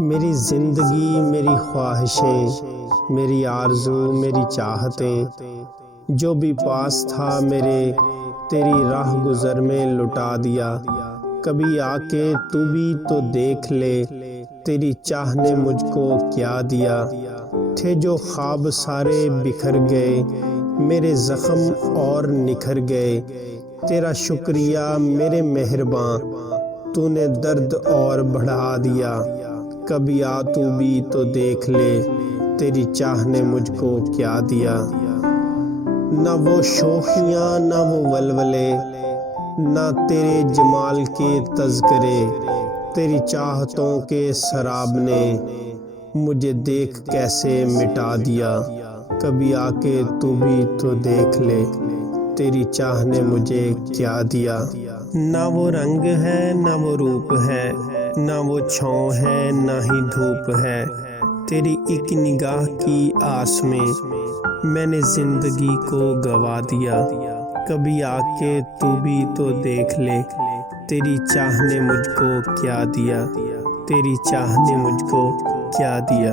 मेरी ज़िंदगी, मेरी ख्वाहिशें, मेरी आरज़ू, मेरी चाहतें, जो भी पास था मेरे, तेरी राह गुज़र में लुटा दिया। कभी आके तू भी तो देख ले, तेरी चाह ने मुझको क्या दिया। थे जो ख्वाब सारे बिखर गए, मेरे ज़ख्म और निखर गए। तेरा शुक्रिया मेरे मेहरबान, तूने दर्द और बढ़ा दिया। कभी आ तू भी तो देख ले, तेरी चाह ने मुझको क्या दिया। ना वो शोखियाँ, ना वो वलवले, ना तेरे जमाल के तज़किरे। तेरी चाहतों के शराब ने मुझे देख कैसे मिटा दिया। कभी आके तू भी तो देख ले, तेरी चाह ने मुझे क्या दिया। ना वो रंग है, ना वो रूप है, ना वो छाँव है, ना ही धूप है। तेरी एक निगाह की आस में मैंने ज़िंदगी को गवा दिया। कभी आके तू भी तो देख ले, तेरी चाह ने मुझको क्या दिया। तेरी चाह ने मुझको क्या दिया।